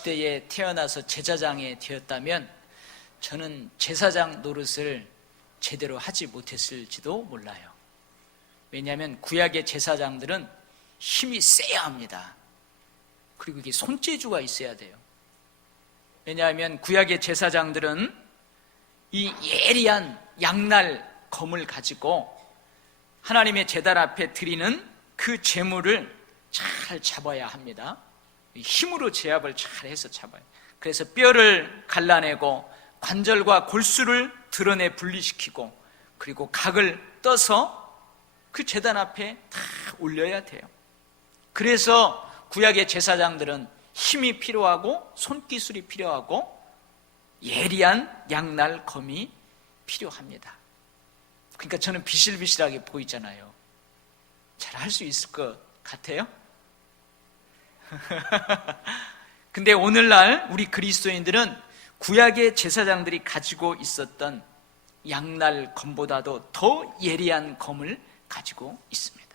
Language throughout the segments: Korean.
시대에 태어나서 제사장이 되었다면 저는 제사장 노릇을 제대로 하지 못했을지도 몰라요. 왜냐하면 구약의 제사장들은 힘이 세야 합니다. 그리고 이게 손재주가 있어야 돼요. 왜냐하면 구약의 제사장들은 이 예리한 양날 검을 가지고 하나님의 제단 앞에 드리는 그 제물을 잘 잡아야 합니다. 힘으로 제압을 잘 해서 잡아요. 그래서 뼈를 갈라내고 관절과 골수를 드러내 분리시키고 그리고 각을 떠서 그 제단 앞에 다 올려야 돼요. 그래서 구약의 제사장들은 힘이 필요하고 손기술이 필요하고 예리한 양날 검이 필요합니다. 그러니까 저는 비실비실하게 보이잖아요. 잘 할 수 있을 것 같아요? 근데 오늘날 우리 그리스도인들은 구약의 제사장들이 가지고 있었던 양날 검보다도 더 예리한 검을 가지고 있습니다.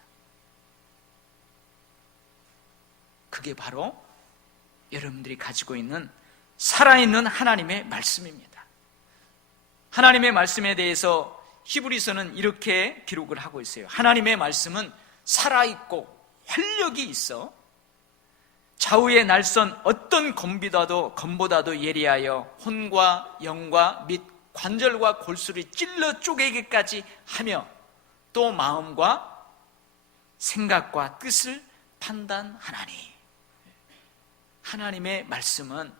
그게 바로 여러분들이 가지고 있는 살아있는 하나님의 말씀입니다. 하나님의 말씀에 대해서 히브리서는 이렇게 기록을 하고 있어요. 하나님의 말씀은 살아있고 활력이 있어 좌우의 날선 어떤 검보다도 예리하여 혼과 영과 및 관절과 골수를 찔러 쪼개기까지 하며 또 마음과 생각과 뜻을 판단하나니. 하나님의 말씀은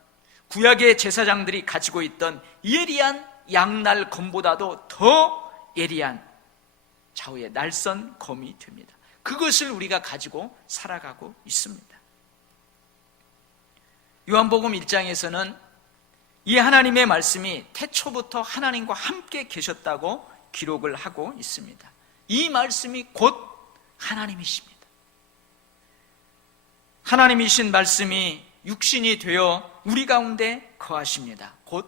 구약의 제사장들이 가지고 있던 예리한 양날 검보다도 더 예리한 좌우의 날선 검이 됩니다. 그것을 우리가 가지고 살아가고 있습니다. 요한복음 1장에서는 이 하나님의 말씀이 태초부터 하나님과 함께 계셨다고 기록을 하고 있습니다. 이 말씀이 곧 하나님이십니다. 하나님이신 말씀이 육신이 되어 우리 가운데 거하십니다. 곧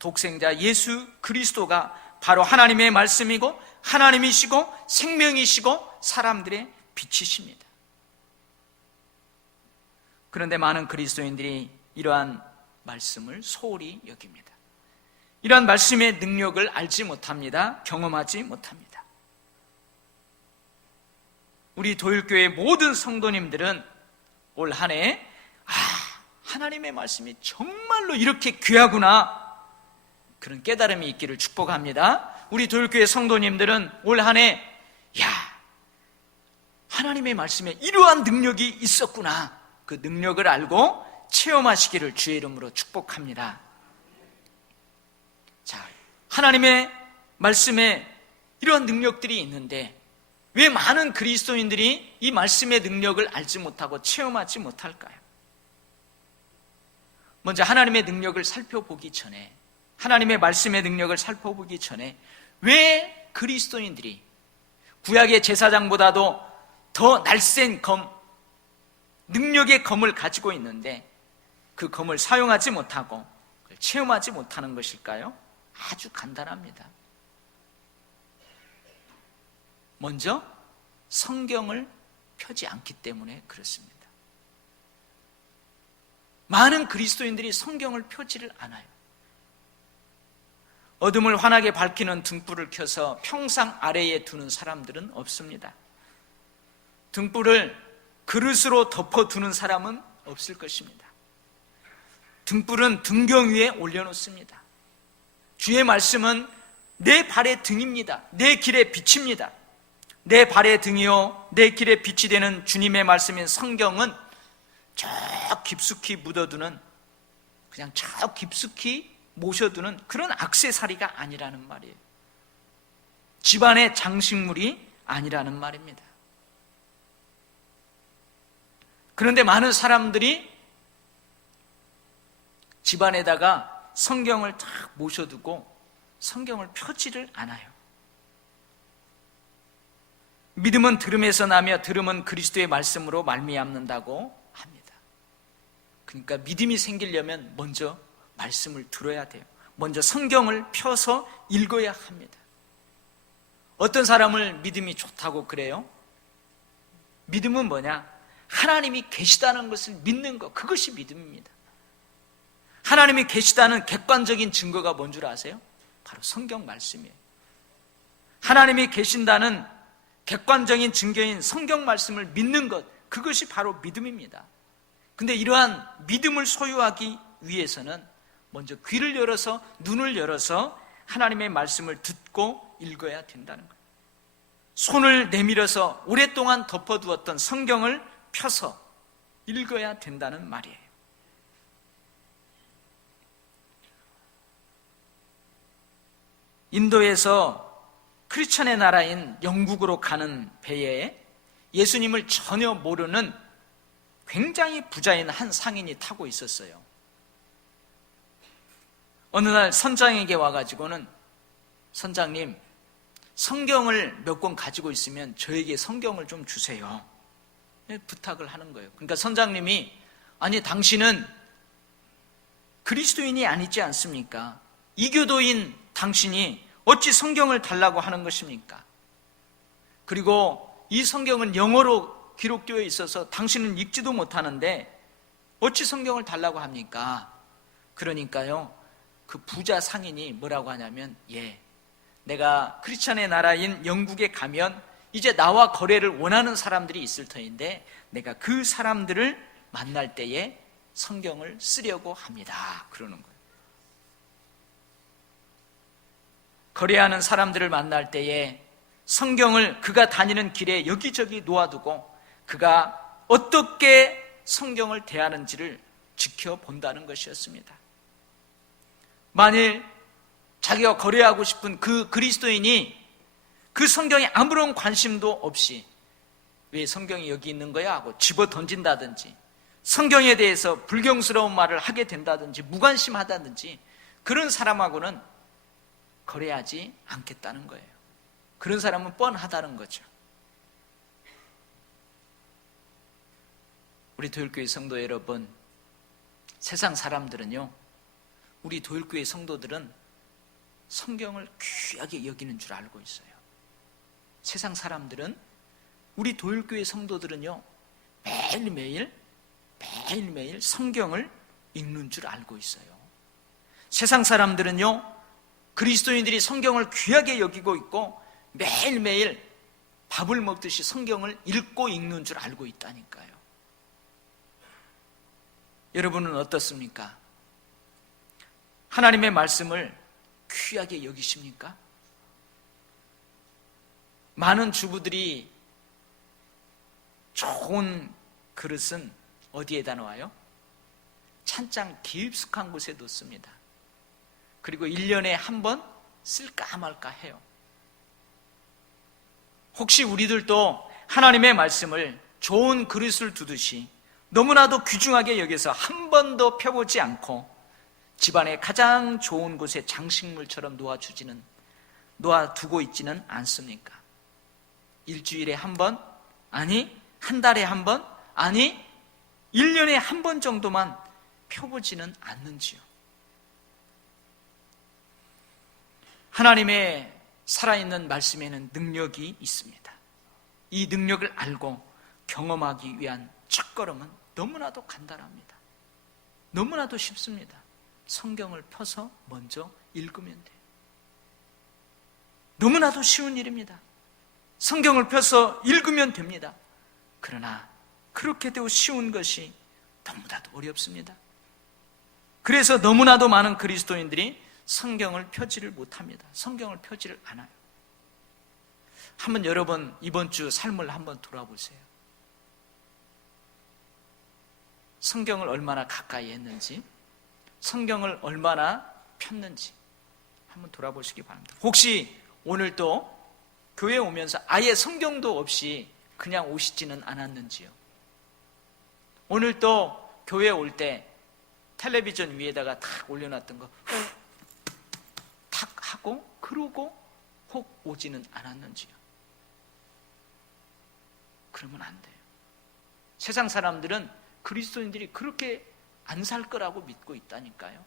독생자 예수 그리스도가 바로 하나님의 말씀이고 하나님이시고 생명이시고 사람들의 빛이십니다. 그런데 많은 그리스도인들이 이러한 말씀을 소홀히 여깁니다. 이러한 말씀의 능력을 알지 못합니다. 경험하지 못합니다. 우리 도율교회 모든 성도님들은 올 한 해 하나님의 말씀이 정말로 이렇게 귀하구나, 그런 깨달음이 있기를 축복합니다. 우리 도율교회 성도님들은 올 한 해 하나님의 말씀에 이러한 능력이 있었구나, 그 능력을 알고 체험하시기를 주의 이름으로 축복합니다. 자, 하나님의 말씀에 이러한 능력들이 있는데 왜 많은 그리스도인들이 이 말씀의 능력을 알지 못하고 체험하지 못할까요? 먼저 하나님의 능력을 살펴보기 전에, 하나님의 말씀의 능력을 살펴보기 전에 왜 그리스도인들이 구약의 제사장보다도 더 날쌘 검, 능력의 검을 가지고 있는데 그 검을 사용하지 못하고 체험하지 못하는 것일까요? 아주 간단합니다. 먼저 성경을 펴지 않기 때문에 그렇습니다. 많은 그리스도인들이 성경을 펴지를 않아요. 어둠을 환하게 밝히는 등불을 켜서 평상 아래에 두는 사람들은 없습니다. 등불을 그릇으로 덮어두는 사람은 없을 것입니다. 등불은 등경 위에 올려놓습니다. 주의 말씀은 내 발의 등입니다. 내 길의 빛입니다. 내 발의 등이요 내 길의 빛이 되는 주님의 말씀인 성경은 저 깊숙이 묻어두는, 그냥 저 깊숙이 모셔두는 그런 액세서리가 아니라는 말이에요. 집안의 장식물이 아니라는 말입니다. 그런데 많은 사람들이 집안에다가 성경을 딱 모셔두고 성경을 펴지를 않아요. 믿음은 들음에서 나며 들음은 그리스도의 말씀으로 말미암는다고 합니다. 그러니까 믿음이 생기려면 먼저 말씀을 들어야 돼요. 먼저 성경을 펴서 읽어야 합니다. 어떤 사람을 믿음이 좋다고 그래요? 믿음은 뭐냐? 하나님이 계시다는 것을 믿는 것, 그것이 믿음입니다. 하나님이 계시다는 객관적인 증거가 뭔 줄 아세요? 바로 성경 말씀이에요. 하나님이 계신다는 객관적인 증거인 성경 말씀을 믿는 것, 그것이 바로 믿음입니다. 근데 이러한 믿음을 소유하기 위해서는 먼저 귀를 열어서, 눈을 열어서 하나님의 말씀을 듣고 읽어야 된다는 거예요. 손을 내밀어서 오랫동안 덮어두었던 성경을 펴서 읽어야 된다는 말이에요. 인도에서 크리스천의 나라인 영국으로 가는 배에 예수님을 전혀 모르는 굉장히 부자인 한 상인이 타고 있었어요. 어느 날 선장에게 와가지고는, 선장님, 성경을 몇 권 가지고 있으면 저에게 성경을 좀 주세요, 부탁을 하는 거예요. 그러니까 선장님이, 아니 당신은 그리스도인이 아니지 않습니까? 이교도인 당신이 어찌 성경을 달라고 하는 것입니까? 그리고 이 성경은 영어로 기록되어 있어서 당신은 읽지도 못하는데 어찌 성경을 달라고 합니까? 그러니까요, 그 부자 상인이 뭐라고 하냐면, 내가 크리스천의 나라인 영국에 가면 이제 나와 거래를 원하는 사람들이 있을 터인데 내가 그 사람들을 만날 때에 성경을 쓰려고 합니다, 그러는 거예요. 거래하는 사람들을 만날 때에 성경을 그가 다니는 길에 여기저기 놓아두고 그가 어떻게 성경을 대하는지를 지켜본다는 것이었습니다. 만일 자기가 거래하고 싶은 그 그리스도인이 그 성경에 아무런 관심도 없이 왜 성경이 여기 있는 거야 하고 집어 던진다든지, 성경에 대해서 불경스러운 말을 하게 된다든지, 무관심하다든지, 그런 사람하고는 거래하지 않겠다는 거예요. 그런 사람은 뻔하다는 거죠. 우리 도일교회 성도 여러분, 세상 사람들은요, 우리 도일교회 성도들은 성경을 귀하게 여기는 줄 알고 있어요. 세상 사람들은, 우리 도일교회 성도들은요, 매일매일 성경을 읽는 줄 알고 있어요. 세상 사람들은요, 그리스도인들이 성경을 귀하게 여기고 있고 매일매일 밥을 먹듯이 성경을 읽고 읽는 줄 알고 있다니까요. 여러분은 어떻습니까? 하나님의 말씀을 귀하게 여기십니까? 많은 주부들이 좋은 그릇은 어디에다 놓아요? 찬장 깊숙한 곳에 놓습니다. 그리고 1년에 한 번 쓸까 말까 해요. 혹시 우리들도 하나님의 말씀을 좋은 그릇을 두듯이 너무나도 귀중하게 여겨서 한 번도 펴보지 않고 집안의 가장 좋은 곳에 장식물처럼 놓아두고 있지는 않습니까? 일주일에 한 번, 아니 한 달에 한 번, 아니 1년에 한 번 정도만 펴보지는 않는지요? 하나님의 살아있는 말씀에는 능력이 있습니다. 이 능력을 알고 경험하기 위한 첫걸음은 너무나도 간단합니다. 너무나도 쉽습니다. 성경을 펴서 먼저 읽으면 돼요. 너무나도 쉬운 일입니다. 성경을 펴서 읽으면 됩니다. 그러나 그렇게도 쉬운 것이 너무나도 어렵습니다. 그래서 너무나도 많은 그리스도인들이 성경을 펴지를 못합니다. 성경을 펴지를 않아요. 한번 여러분 이번 주 삶을 한번 돌아보세요. 성경을 얼마나 가까이 했는지, 성경을 얼마나 폈는지 한번 돌아보시기 바랍니다. 혹시 오늘 또 교회에 오면서 아예 성경도 없이 그냥 오시지는 않았는지요? 오늘 또 교회에 올 때 텔레비전 위에다가 탁 올려놨던 거 탁 하고 그러고 혹 오지는 않았는지요? 그러면 안 돼요. 세상 사람들은 그리스도인들이 그렇게 안 살 거라고 믿고 있다니까요.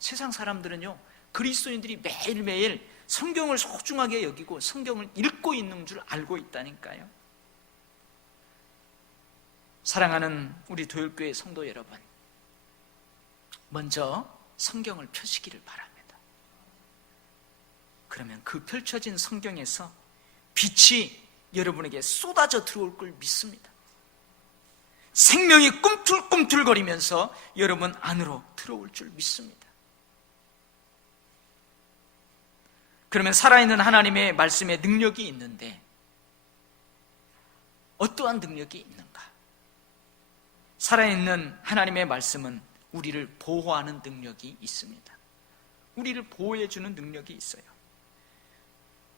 세상 사람들은요, 그리스도인들이 매일매일 성경을 소중하게 여기고 성경을 읽고 있는 줄 알고 있다니까요. 사랑하는 우리 도일교회 성도 여러분, 먼저 성경을 펴시기를 바랍니다. 그러면 그 펼쳐진 성경에서 빛이 여러분에게 쏟아져 들어올 걸 믿습니다. 생명이 꿈틀꿈틀거리면서 여러분 안으로 들어올 줄 믿습니다. 그러면 살아있는 하나님의 말씀에 능력이 있는데 어떠한 능력이 있는가? 살아있는 하나님의 말씀은 우리를 보호하는 능력이 있습니다. 우리를 보호해주는 능력이 있어요.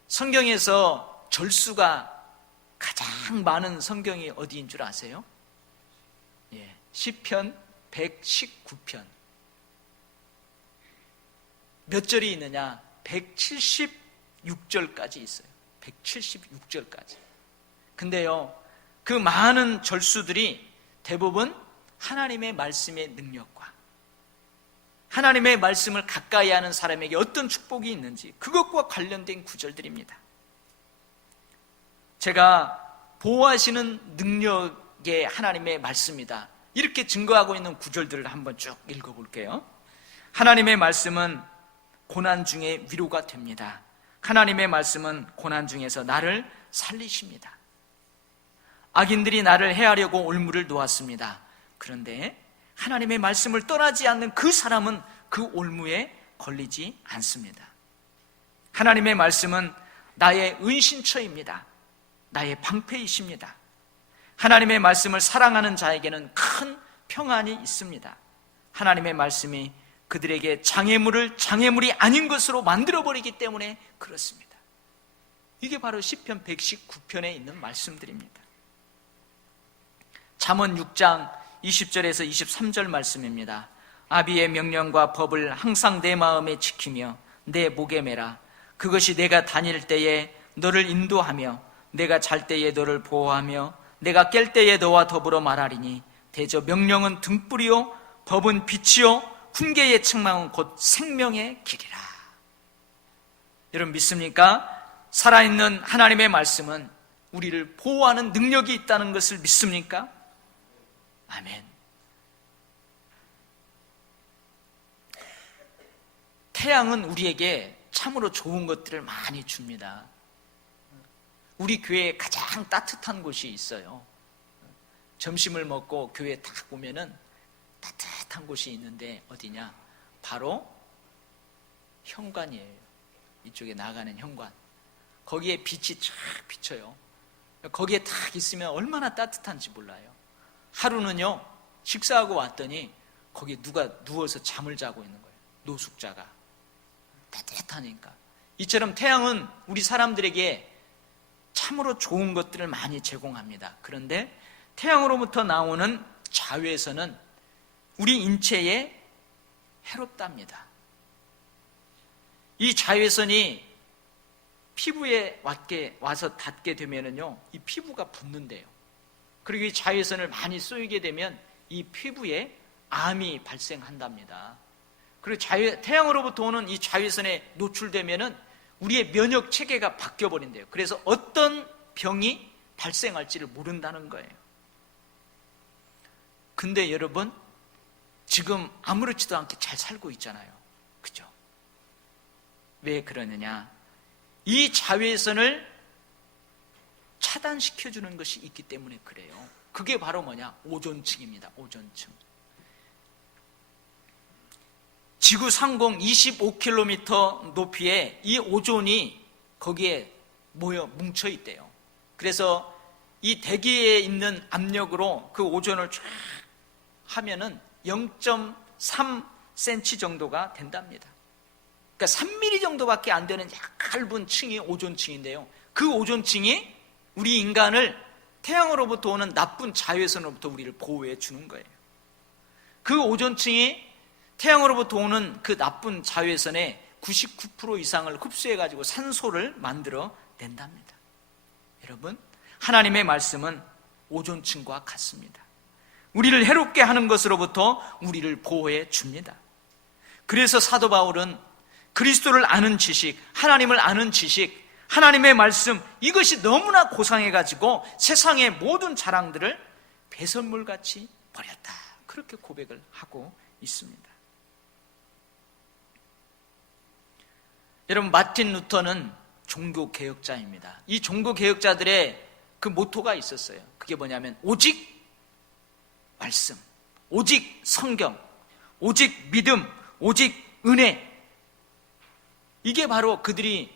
성경에서 절수가 가장 많은 성경이 어디인 줄 아세요? 시편 119편. 몇 절이 있느냐? 176절까지 있어요. 176절까지. 근데요, 그 많은 절수들이 대부분 하나님의 말씀의 능력과 하나님의 말씀을 가까이 하는 사람에게 어떤 축복이 있는지 그것과 관련된 구절들입니다. 제가 보호하시는 능력의 하나님의 말씀이다, 이렇게 증거하고 있는 구절들을 한번 쭉 읽어볼게요. 하나님의 말씀은 고난 중에 위로가 됩니다. 하나님의 말씀은 고난 중에서 나를 살리십니다. 악인들이 나를 해하려고 올무를 놓았습니다. 그런데 하나님의 말씀을 떠나지 않는 그 사람은 그 올무에 걸리지 않습니다. 하나님의 말씀은 나의 은신처입니다. 나의 방패이십니다. 하나님의 말씀을 사랑하는 자에게는 큰 평안이 있습니다. 하나님의 말씀이 그들에게 장애물을 장애물이 아닌 것으로 만들어버리기 때문에 그렇습니다. 이게 바로 시편 119편에 있는 말씀들입니다. 잠언 6장 20절에서 23절 말씀입니다. 아비의 명령과 법을 항상 내 마음에 지키며 내 목에 매라. 그것이 내가 다닐 때에 너를 인도하며 내가 잘 때에 너를 보호하며 내가 깰 때에 너와 더불어 말하리니 대저 명령은 등불이요 법은 빛이요 훈계의 책망은 곧 생명의 길이라. 여러분 믿습니까? 살아있는 하나님의 말씀은 우리를 보호하는 능력이 있다는 것을 믿습니까? 아멘. 태양은 우리에게 참으로 좋은 것들을 많이 줍니다. 우리 교회에 가장 따뜻한 곳이 있어요. 점심을 먹고 교회에 딱 오면은 따뜻한 곳이 있는데 어디냐? 바로 현관이에요. 이쪽에 나가는 현관. 거기에 빛이 쫙 비쳐요. 거기에 딱 있으면 얼마나 따뜻한지 몰라요. 하루는요, 식사하고 왔더니 거기에 누가 누워서 잠을 자고 있는 거예요. 노숙자가. 따뜻하니까. 이처럼 태양은 우리 사람들에게 참으로 좋은 것들을 많이 제공합니다. 그런데 태양으로부터 나오는 자외선은 우리 인체에 해롭답니다. 이 자외선이 피부에 와서 닿게 되면은요, 이 피부가 붓는데요. 그리고 이 자외선을 많이 쏘이게 되면 이 피부에 암이 발생한답니다. 그리고 태양으로부터 오는 이 자외선에 노출되면은 우리의 면역 체계가 바뀌어 버린대요. 그래서 어떤 병이 발생할지를 모른다는 거예요. 근데 여러분, 지금 아무렇지도 않게 잘 살고 있잖아요. 그죠? 왜 그러느냐? 이 자외선을 차단시켜주는 것이 있기 때문에 그래요. 그게 바로 뭐냐? 오존층입니다. 오존층. 지구 상공 25km 높이에 이 오존이 거기에 뭉쳐 있대요. 그래서 이 대기에 있는 압력으로 그 오존을 쫙 하면은 0.3cm 정도가 된답니다. 그러니까 3mm 정도밖에 안 되는 얇은 층이 오존층인데요. 그 오존층이 우리 인간을 태양으로부터 오는 나쁜 자외선으로부터 우리를 보호해 주는 거예요. 그 오존층이 태양으로부터 오는 그 나쁜 자외선의 99% 이상을 흡수해가지고 산소를 만들어 낸답니다. 여러분, 하나님의 말씀은 오존층과 같습니다. 우리를 해롭게 하는 것으로부터 우리를 보호해 줍니다. 그래서 사도 바울은 그리스도를 아는 지식, 하나님을 아는 지식, 하나님의 말씀, 이것이 너무나 고상해가지고 세상의 모든 자랑들을 배 선물같이 버렸다, 그렇게 고백을 하고 있습니다. 여러분, 마틴 루터는 종교개혁자입니다. 이 종교개혁자들의 그 모토가 있었어요. 그게 뭐냐면 오직 말씀, 오직 성경, 오직 믿음, 오직 은혜. 이게 바로 그들이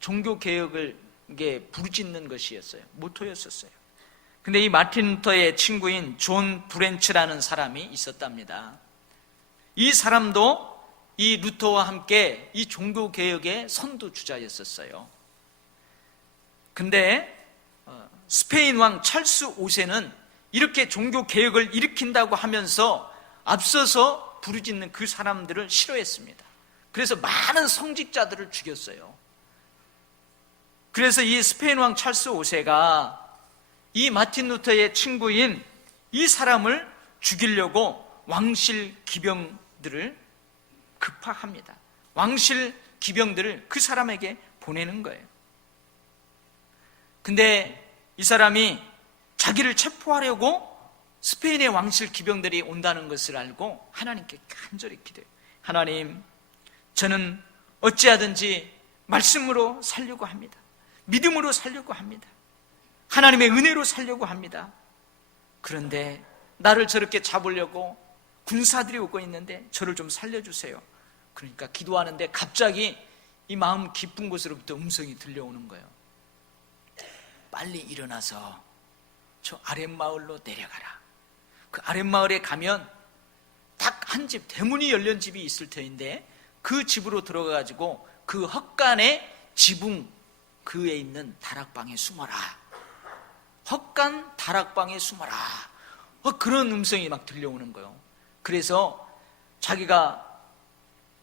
종교개혁을 부르짖는 것이었어요. 모토였었어요. 근데 이 마틴 루터의 친구인 존 브렌치라는 사람이 있었답니다. 이 사람도 이 루터와 함께 이 종교개혁의 선두주자였었어요. 근데 스페인 왕 찰스 5세는 이렇게 종교개혁을 일으킨다고 하면서 앞서서 부르짖는 그 사람들을 싫어했습니다. 그래서 많은 성직자들을 죽였어요. 그래서 이 스페인 왕 찰스 5세가 이 마틴 루터의 친구인 이 사람을 죽이려고 왕실 기병들을 급파합니다. 왕실 기병들을 그 사람에게 보내는 거예요. 근데 이 사람이 자기를 체포하려고 스페인의 왕실 기병들이 온다는 것을 알고 하나님께 간절히 기도해요. 하나님, 저는 어찌하든지 말씀으로 살려고 합니다. 믿음으로 살려고 합니다. 하나님의 은혜로 살려고 합니다. 그런데 나를 저렇게 잡으려고 군사들이 오고 있는데 저를 좀 살려주세요. 그러니까 기도하는데 갑자기 이 마음 깊은 곳으로부터 음성이 들려오는 거예요. 빨리 일어나서 저 아랫마을로 내려가라. 그 아랫마을에 가면 딱 한 집, 대문이 열린 집이 있을 터인데 그 집으로 들어가가지고 그 헛간의 지붕 그에 있는 다락방에 숨어라. 헛간 다락방에 숨어라. 그런 음성이 막 들려오는 거예요. 그래서 자기가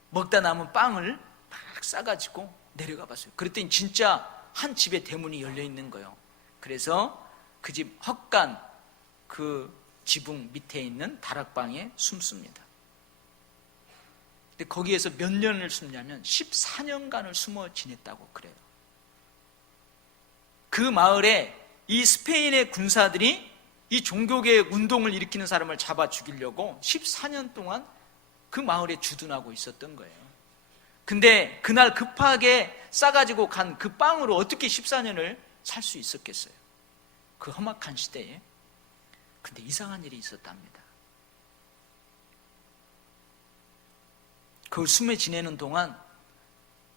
먹다 남은 빵을 막 싸가지고 내려가 봤어요. 그랬더니 진짜 한 집에 대문이 열려 있는 거예요. 그래서 그 집 헛간 그 지붕 밑에 있는 다락방에 숨습니다. 근데 거기에서 몇 년을 숨냐면 14년간을 숨어 지냈다고 그래요. 그 마을에 이 스페인의 군사들이 이 종교개혁 운동을 일으키는 사람을 잡아 죽이려고 14년 동안 그 마을에 주둔하고 있었던 거예요. 근데 그날 급하게 싸가지고 간 그 빵으로 어떻게 14년을 살 수 있었겠어요? 그 험악한 시대에. 근데 이상한 일이 있었답니다. 그 숨에 지내는 동안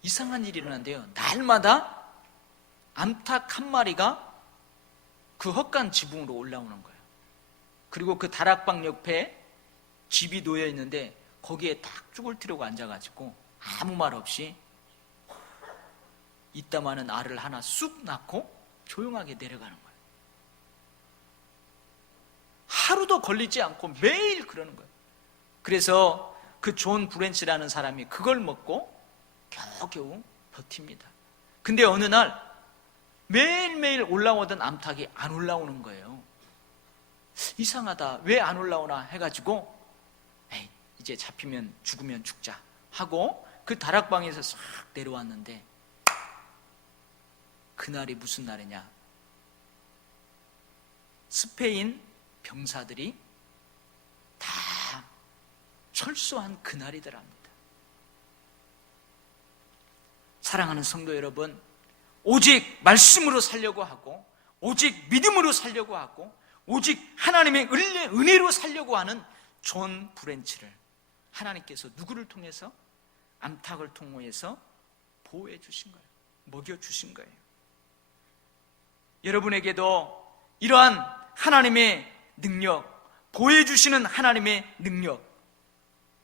이상한 일이 일어난대요. 날마다 암탉 한 마리가 그 헛간 지붕으로 올라오는 거예요. 그리고 그 다락방 옆에 집이 놓여 있는데 거기에 딱 쭈글뜨려고 앉아가지고 아무 말 없이 이따마는 알을 하나 쑥 낳고 조용하게 내려가는 거예요. 하루도 걸리지 않고 매일 그러는 거예요. 그래서 그 존 브렌치라는 사람이 그걸 먹고 겨우겨우 버팁니다. 근데 어느 날 매일매일 올라오던 암탉이 안 올라오는 거예요. 이상하다, 왜 안 올라오나 해가지고 에이, 이제 잡히면 죽으면 죽자 하고 그 다락방에서 싹 내려왔는데 그날이 무슨 날이냐? 스페인 병사들이 다 철수한 그날이더랍니다. 사랑하는 성도 여러분, 오직 말씀으로 살려고 하고 오직 믿음으로 살려고 하고 오직 하나님의 은혜로 살려고 하는 존 브렌치를 하나님께서 누구를 통해서? 암탉을 통해서 보호해 주신 거예요. 먹여 주신 거예요. 여러분에게도 이러한 하나님의 능력, 보호해 주시는 하나님의 능력,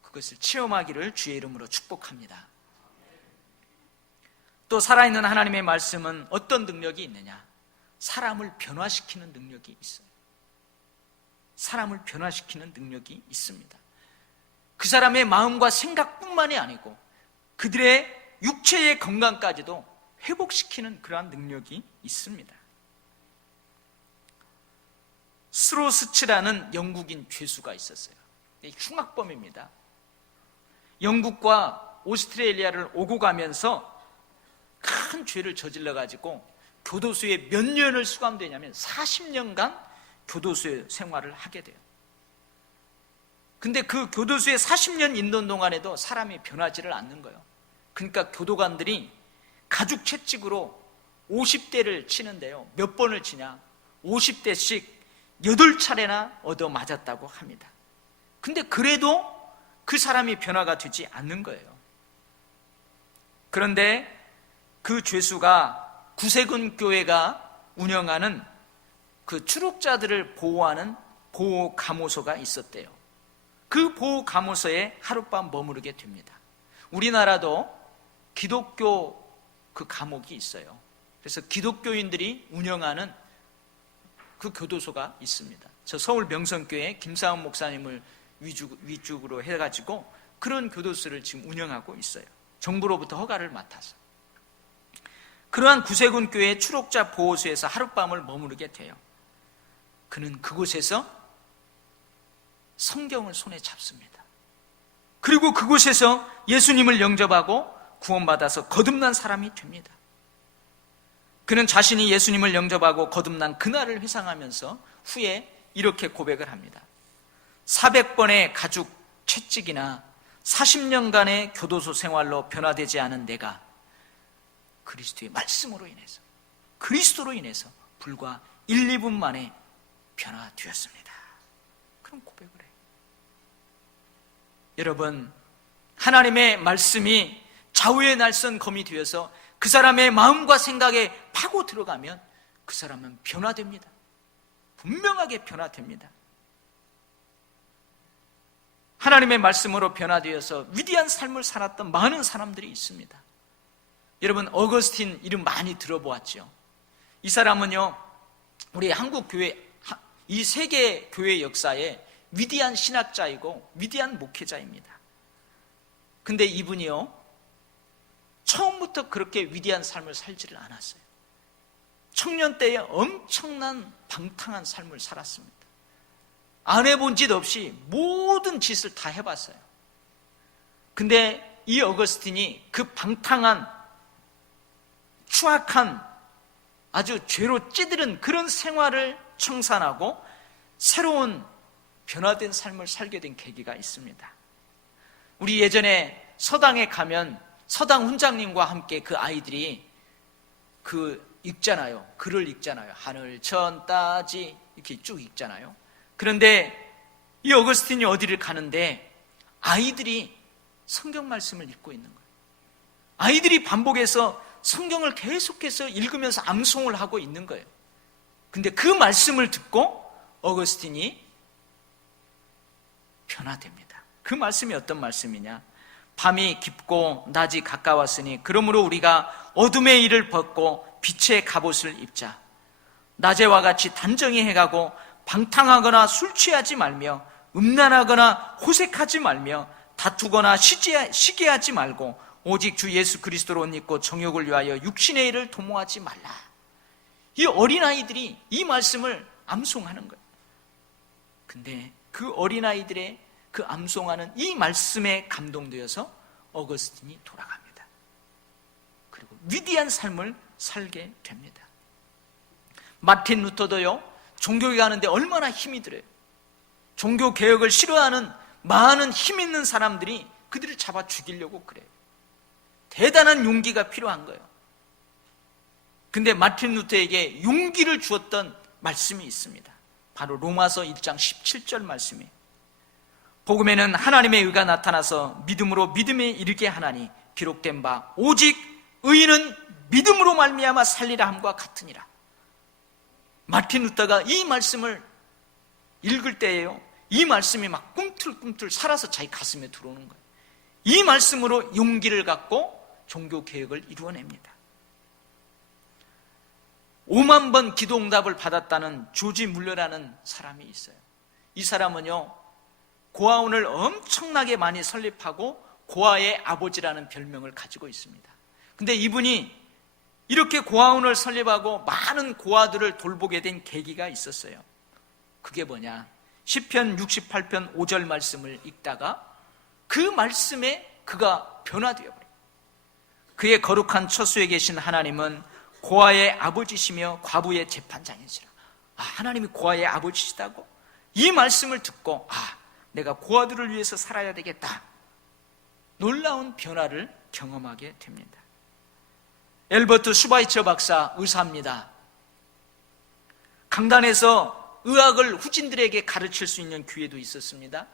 그것을 체험하기를 주의 이름으로 축복합니다. 또 살아있는 하나님의 말씀은 어떤 능력이 있느냐? 사람을 변화시키는 능력이 있어요. 사람을 변화시키는 능력이 있습니다. 그 사람의 마음과 생각뿐만이 아니고 그들의 육체의 건강까지도 회복시키는 그러한 능력이 있습니다. 스로스치라는 영국인 죄수가 있었어요. 흉악범입니다. 영국과 오스트레일리아를 오고 가면서 큰 죄를 저질러 가지고 교도소에 몇 년을 수감되냐면 40년간 교도소에 생활을 하게 돼요. 근데 그 교도소에 40년 있는 동안에도 사람이 변하지를 않는 거예요. 그러니까 교도관들이 가죽 채찍으로 50대를 치는데요, 몇 번을 치냐? 50대씩 8차례나 얻어 맞았다고 합니다. 근데 그래도 그 사람이 변화가 되지 않는 거예요. 그런데 그 죄수가 구세군 교회가 운영하는 그 추록자들을 보호하는 보호 감호소가 있었대요. 그 보호 감호소에 하룻밤 머무르게 됩니다. 우리나라도 기독교 그 감옥이 있어요. 그래서 기독교인들이 운영하는 그 교도소가 있습니다. 저 서울 명성교회 김사은 목사님을 위축으로 해가지고 그런 교도소를 지금 운영하고 있어요. 정부로부터 허가를 맡아서. 그러한 구세군 교회 추록자 보호소에서 하룻밤을 머무르게 돼요. 그는 그곳에서 성경을 손에 잡습니다. 그리고 그곳에서 예수님을 영접하고 구원받아서 거듭난 사람이 됩니다. 그는 자신이 예수님을 영접하고 거듭난 그날을 회상하면서 후에 이렇게 고백을 합니다. 400번의 가죽 채찍이나 40년간의 교도소 생활로 변화되지 않은 내가 그리스도의 말씀으로 인해서, 그리스도로 인해서 불과 1, 2분 만에 변화되었습니다. 그런 고백을 해요. 여러분, 하나님의 말씀이 좌우의 날선 검이 되어서 그 사람의 마음과 생각에 파고 들어가면 그 사람은 변화됩니다. 분명하게 변화됩니다. 하나님의 말씀으로 변화되어서 위대한 삶을 살았던 많은 사람들이 있습니다. 여러분, 어거스틴 이름 많이 들어보았죠? 이 사람은요, 우리 한국 교회, 이 세계 교회 역사에 위대한 신학자이고 위대한 목회자입니다. 근데 이분이요, 처음부터 그렇게 위대한 삶을 살지를 않았어요. 청년 때에 엄청난 방탕한 삶을 살았습니다. 안 해본 짓 없이 모든 짓을 다 해봤어요. 근데 이 어거스틴이 그 방탕한, 추악한, 아주 죄로 찌들은 그런 생활을 청산하고 새로운 변화된 삶을 살게 된 계기가 있습니다. 우리 예전에 서당에 가면 서당 훈장님과 함께 그 아이들이 읽잖아요. 글을 읽잖아요. 하늘 천 따지 이렇게 쭉 읽잖아요. 그런데 이 어거스틴이 어디를 가는데 아이들이 성경 말씀을 읽고 있는 거예요. 아이들이 반복해서 성경을 계속해서 읽으면서 암송을 하고 있는 거예요. 근데 그 말씀을 듣고 어거스틴이 변화됩니다. 그 말씀이 어떤 말씀이냐? 밤이 깊고 낮이 가까웠으니 그러므로 우리가 어둠의 일을 벗고 빛의 갑옷을 입자. 낮에와 같이 단정히 해가고 방탕하거나 술 취하지 말며 음란하거나 호색하지 말며 다투거나 시기하지 말고 오직 주 예수 그리스도로 옷 입고 정욕을 위하여 육신의 일을 도모하지 말라. 이 어린아이들이 이 말씀을 암송하는 거예요. 근데 그 어린아이들의 그 암송하는 이 말씀에 감동되어서 어거스틴이 돌아갑니다. 그리고 위대한 삶을 살게 됩니다. 마틴 루터도요, 종교에 가는데 얼마나 힘이 들어요. 종교개혁을 싫어하는 많은 힘 있는 사람들이 그들을 잡아 죽이려고 그래요. 대단한 용기가 필요한 거예요. 근데 마틴 루터에게 용기를 주었던 말씀이 있습니다. 바로 로마서 1장 17절 말씀이에요. 복음에는 하나님의 의가 나타나서 믿음으로 믿음에 이르게 하나니 기록된 바 오직 의인은 믿음으로 말미암아 살리라 함과 같으니라. 마틴 루터가 이 말씀을 읽을 때에요, 이 말씀이 막 꿈틀꿈틀 살아서 자기 가슴에 들어오는 거예요. 이 말씀으로 용기를 갖고 종교 개혁을 이루어냅니다. 5만 번 기도 응답을 받았다는 조지 물러라는 사람이 있어요. 이 사람은요, 고아원을 엄청나게 많이 설립하고 고아의 아버지라는 별명을 가지고 있습니다. 근데 이분이 이렇게 고아원을 설립하고 많은 고아들을 돌보게 된 계기가 있었어요. 그게 뭐냐? 시편 68편 5절 말씀을 읽다가 그 말씀에 그가 변화되어버려요. 그의 거룩한 처소에 계신 하나님은 고아의 아버지시며 과부의 재판장이시라. 하나님이 고아의 아버지시다고? 이 말씀을 듣고 내가 고아들을 위해서 살아야 되겠다. 놀라운 변화를 경험하게 됩니다. 엘버트 슈바이처 박사, 의사입니다. 강단에서 의학을 후진들에게 가르칠 수 있는 기회도 있었습니다.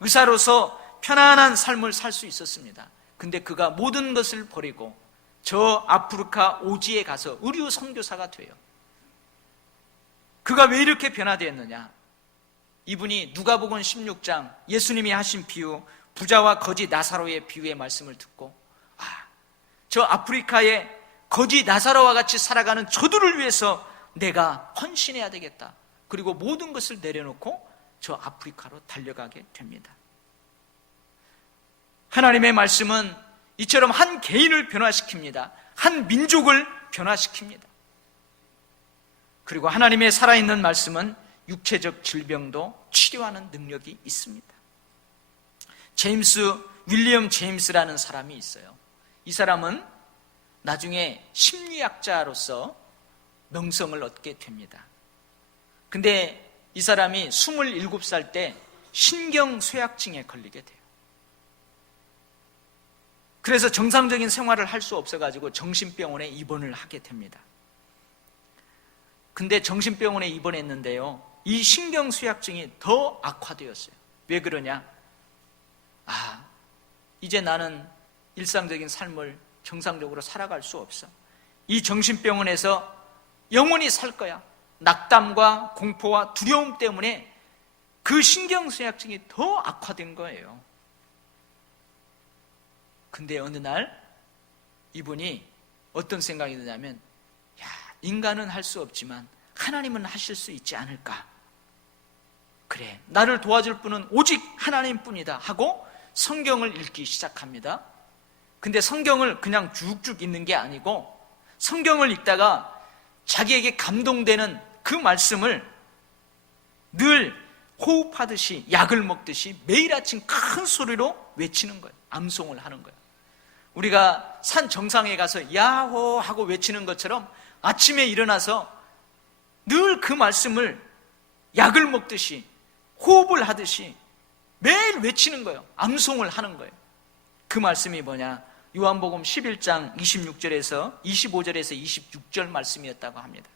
의사로서 편안한 삶을 살 수 있었습니다. 근데 그가 모든 것을 버리고 저 아프리카 오지에 가서 의료 선교사가 돼요. 그가 왜 이렇게 변화되었느냐? 이분이 누가복음 16장 예수님이 하신 비유, 부자와 거지 나사로의 비유의 말씀을 듣고, 저 아프리카에 거지 나사로와 같이 살아가는 저들을 위해서 내가 헌신해야 되겠다. 그리고 모든 것을 내려놓고 저 아프리카로 달려가게 됩니다. 하나님의 말씀은 이처럼 한 개인을 변화시킵니다. 한 민족을 변화시킵니다. 그리고 하나님의 살아있는 말씀은 육체적 질병도 치료하는 능력이 있습니다. 윌리엄 제임스라는 사람이 있어요. 이 사람은 나중에 심리학자로서 명성을 얻게 됩니다. 근데 이 사람이 27살 때 신경쇠약증에 걸리게 돼요. 그래서 정상적인 생활을 할 수 없어가지고 정신병원에 입원을 하게 됩니다. 근데 정신병원에 입원했는데요, 이 신경쇠약증이 더 악화되었어요. 왜 그러냐? 이제 나는 일상적인 삶을 정상적으로 살아갈 수 없어. 이 정신병원에서 영원히 살 거야. 낙담과 공포와 두려움 때문에 그 신경쇠약증이 더 악화된 거예요. 근데 어느 날 이분이 어떤 생각이 드냐면, 인간은 할 수 없지만 하나님은 하실 수 있지 않을까? 그래, 나를 도와줄 분은 오직 하나님뿐이다 하고 성경을 읽기 시작합니다. 근데 성경을 그냥 쭉쭉 읽는 게 아니고, 성경을 읽다가 자기에게 감동되는 그 말씀을 늘 호흡하듯이, 약을 먹듯이 매일 아침 큰 소리로 외치는 거예요. 암송을 하는 거예요. 우리가 산 정상에 가서 야호 하고 외치는 것처럼 아침에 일어나서 늘 그 말씀을 약을 먹듯이 호흡을 하듯이 매일 외치는 거예요. 암송을 하는 거예요. 그 말씀이 뭐냐? 요한복음 11장 26절에서 25절에서 26절 말씀이었다고 합니다.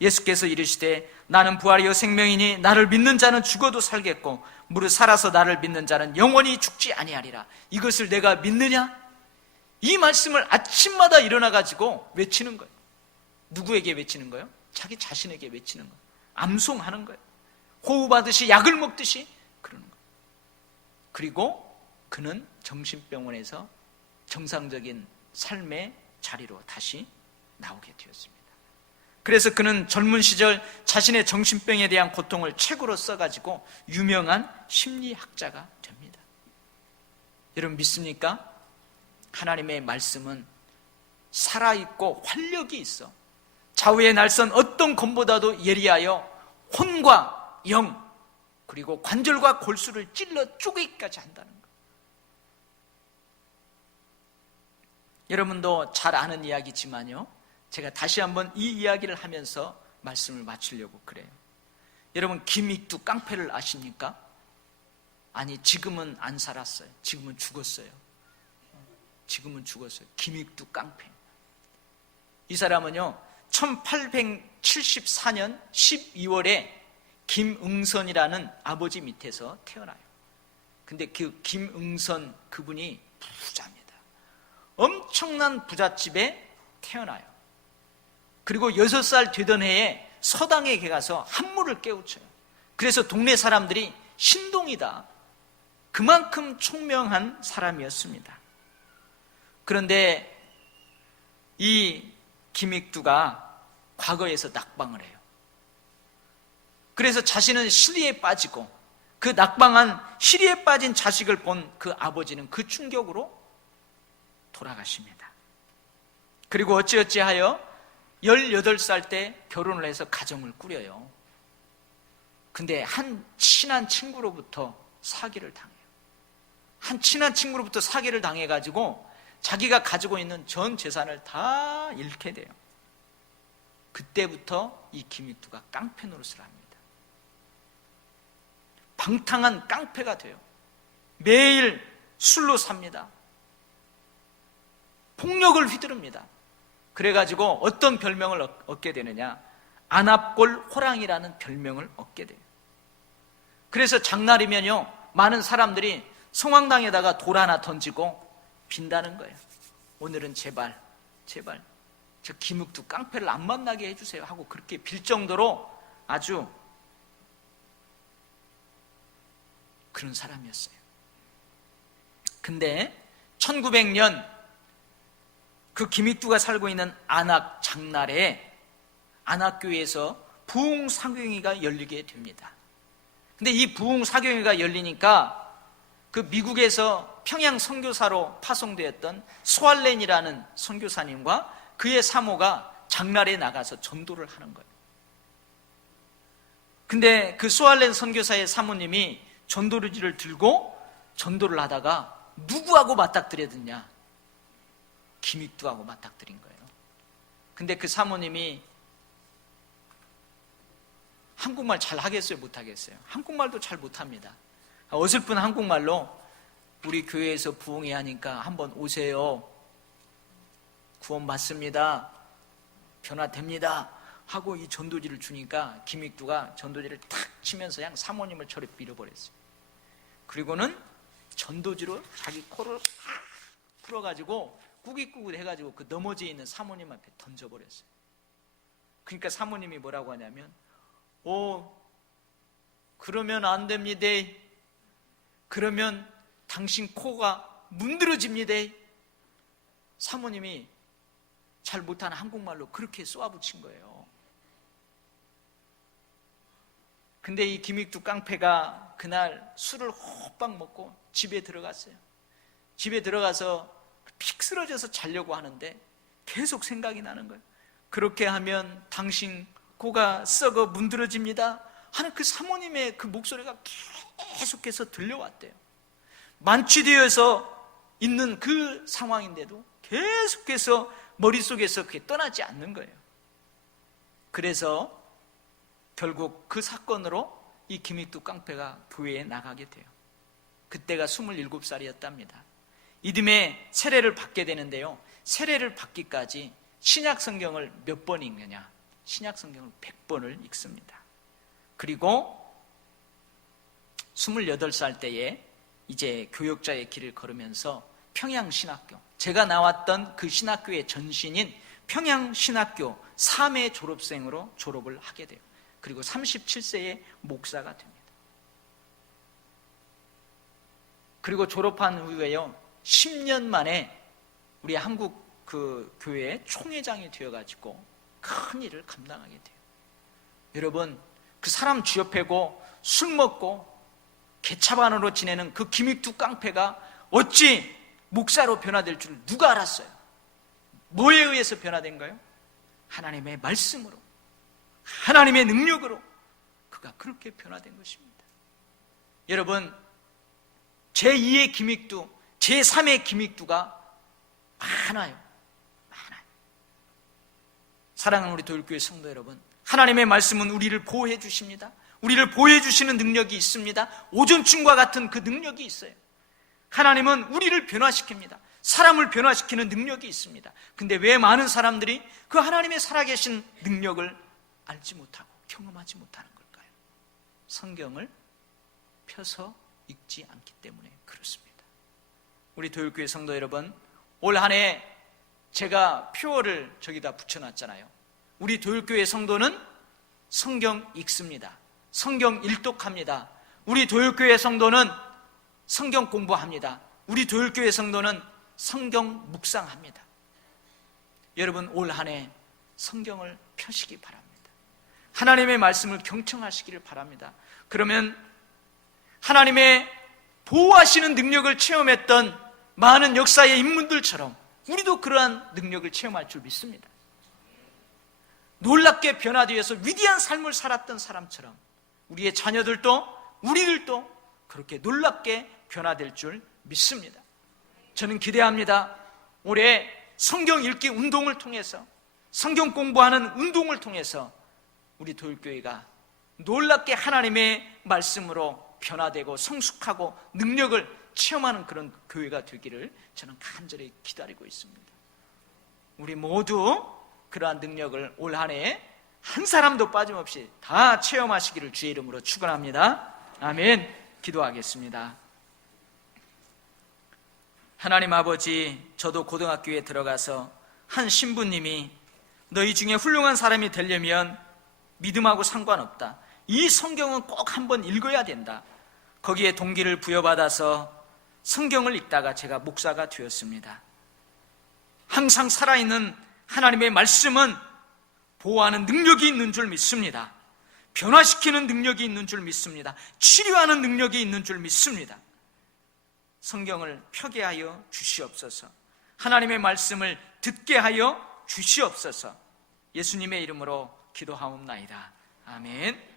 예수께서 이르시되 나는 부활이요 생명이니 나를 믿는 자는 죽어도 살겠고 무릇 살아서 나를 믿는 자는 영원히 죽지 아니하리라. 이것을 내가 믿느냐? 이 말씀을 아침마다 일어나가지고 외치는 거예요. 누구에게 외치는 거예요? 자기 자신에게 외치는 거예요. 암송하는 거예요. 호흡하듯이 약을 먹듯이 그러는 거예요. 그리고 그는 정신병원에서 정상적인 삶의 자리로 다시 나오게 되었습니다. 그래서 그는 젊은 시절 자신의 정신병에 대한 고통을 책으로 써가지고 유명한 심리학자가 됩니다. 여러분 믿습니까? 하나님의 말씀은 살아있고 활력이 있어. 좌우의 날선 어떤 검보다도 예리하여 혼과 영 그리고 관절과 골수를 찔러 쪼개기까지 한다는 것. 여러분도 잘 아는 이야기지만요, 제가 다시 한번 이 이야기를 하면서 말씀을 마치려고 그래요. 여러분 김익두 깡패를 아십니까? 아니, 지금은 안 살았어요. 지금은 죽었어요. 지금은 죽었어요. 김익두 깡패. 이 사람은요 1874년 12월에 김응선이라는 아버지 밑에서 태어나요. 근데 그 김응선 그분이 부자입니다. 엄청난 부잣집에 태어나요. 그리고 6살 되던 해에 서당에 가서 한물을 깨우쳐요. 그래서 동네 사람들이 신동이다, 그만큼 총명한 사람이었습니다. 그런데 이 김익두가 과거에서 낙방을 해요. 그래서 자신은 시리에 빠지고 그 낙방한 시리에 빠진 자식을 본 그 아버지는 그 충격으로 돌아가십니다. 그리고 어찌어찌하여 18살 때 결혼을 해서 가정을 꾸려요. 근데 한 친한 친구로부터 사기를 당해요. 한 친한 친구로부터 사기를 당해가지고 자기가 가지고 있는 전 재산을 다 잃게 돼요. 그때부터 이 김익두가 깡패 노릇을 합니다. 방탕한 깡패가 돼요. 매일 술로 삽니다. 폭력을 휘두릅니다. 그래가지고 어떤 별명을 얻게 되느냐, 안압골 호랑이라는 별명을 얻게 돼요. 그래서 장날이면요, 많은 사람들이 성황당에다가 돌 하나 던지고 빈다는 거예요. 오늘은 제발 저 김욱두 깡패를 안 만나게 해주세요 하고 그렇게 빌 정도로 아주 그런 사람이었어요. 근데 1900년 그 김익두가 살고 있는 안악 장날에 안악교회에서 부흥사경회가 열리게 됩니다. 근데 이 부흥사경회가 열리니까 그 미국에서 평양 선교사로 파송되었던 스왈렌이라는 선교사님과 그의 사모가 장날에 나가서 전도를 하는 거예요. 근데 그 스왈렌 선교사의 사모님이 전도지를 들고 전도를 하다가 누구하고 맞닥뜨렸느냐? 김익두하고 맞닥뜨린 거예요. 근데 그 사모님이 한국말 잘 하겠어요? 못 하겠어요? 한국말도 잘 못합니다. 어설픈 한국말로 우리 교회에서 부흥회 하니까 한번 오세요. 구원 받습니다. 변화됩니다. 하고 이 전도지를 주니까 김익두가 전도지를 탁 치면서 그냥 사모님을 저리 밀어버렸어요. 그리고는 전도지로 자기 코를 탁 풀어가지고 꾸깃꾸깃 해가지고 그 넘어져 있는 사모님 앞에 던져버렸어요. 그러니까 사모님이 뭐라고 하냐면, 그러면 안 됩니다. 그러면 당신 코가 문드러집니다. 사모님이 잘 못하는 한국말로 그렇게 쏘아붙인 거예요. 근데 이 김익두 깡패가 그날 술을 호박 먹고 집에 들어갔어요. 집에 들어가서 픽 쓰러져서 자려고 하는데 계속 생각이 나는 거예요. 그렇게 하면 당신 코가 썩어 문드러집니다 하는 그 사모님의 그 목소리가 계속해서 들려왔대요. 만취되어서 있는 그 상황인데도 계속해서 머릿속에서 그게 떠나지 않는 거예요. 그래서 결국 그 사건으로 이 김익두 깡패가 교회에 나가게 돼요. 그때가 27살이었답니다. 이듬해 세례를 받게 되는데요, 세례를 받기까지 신약 성경을 몇 번 읽느냐? 신약 성경을 100번을 읽습니다. 그리고 28살 때에 이제 교역자의 길을 걸으면서 평양신학교, 제가 나왔던 그 신학교의 전신인 평양신학교 3회 졸업생으로 졸업을 하게 돼요. 그리고 37세에 목사가 됩니다. 그리고 졸업한 후에요, 10년 만에 우리 한국 그 교회의 총회장이 되어가지고 큰 일을 감당하게 돼요. 여러분, 그 사람 쥐어패고 술 먹고 개차반으로 지내는 그 김익두 깡패가 어찌 목사로 변화될 줄 누가 알았어요? 뭐에 의해서 변화된가요? 하나님의 말씀으로, 하나님의 능력으로 그가 그렇게 변화된 것입니다. 여러분, 제2의 김익두, 제3의 김익두가 많아요. 사랑하는 우리 도율교회 성도 여러분, 하나님의 말씀은 우리를 보호해 주십니다. 우리를 보호해 주시는 능력이 있습니다. 오존충과 같은 그 능력이 있어요. 하나님은 우리를 변화시킵니다. 사람을 변화시키는 능력이 있습니다. 근데 왜 많은 사람들이 그 하나님의 살아계신 능력을 알지 못하고 경험하지 못하는 걸까요? 성경을 펴서 읽지 않기 때문에 그렇습니다. 우리 도율교회 성도 여러분, 올 한 해 제가 표어를 저기다 붙여놨잖아요. 우리 도율교회 성도는 성경 읽습니다. 성경 일독합니다. 우리 도율교회 성도는 성경 공부합니다. 우리 도율교회 성도는 성경 묵상합니다. 여러분, 올 한 해 성경을 펴시기 바랍니다. 하나님의 말씀을 경청하시기를 바랍니다. 그러면 하나님의 보호하시는 능력을 체험했던 많은 역사의 인물들처럼 우리도 그러한 능력을 체험할 줄 믿습니다. 놀랍게 변화되어서 위대한 삶을 살았던 사람처럼 우리의 자녀들도 우리들도 그렇게 놀랍게 변화될 줄 믿습니다. 저는 기대합니다. 올해 성경 읽기 운동을 통해서, 성경 공부하는 운동을 통해서 우리 도율교회가 놀랍게 하나님의 말씀으로 변화되고 성숙하고 능력을 체험하는 그런 교회가 되기를 저는 간절히 기다리고 있습니다. 우리 모두 그러한 능력을 올 한 해 한 사람도 빠짐없이 다 체험하시기를 주의 이름으로 축원합니다. 아멘. 기도하겠습니다. 하나님 아버지, 저도 고등학교에 들어가서 한 신부님이 너희 중에 훌륭한 사람이 되려면 믿음하고 상관없다, 이 성경은 꼭 한번 읽어야 된다, 거기에 동기를 부여받아서 성경을 읽다가 제가 목사가 되었습니다. 항상 살아있는 하나님의 말씀은 보호하는 능력이 있는 줄 믿습니다. 변화시키는 능력이 있는 줄 믿습니다. 치료하는 능력이 있는 줄 믿습니다. 성경을 펴게 하여 주시옵소서. 하나님의 말씀을 듣게 하여 주시옵소서. 예수님의 이름으로 기도하옵나이다. 아멘.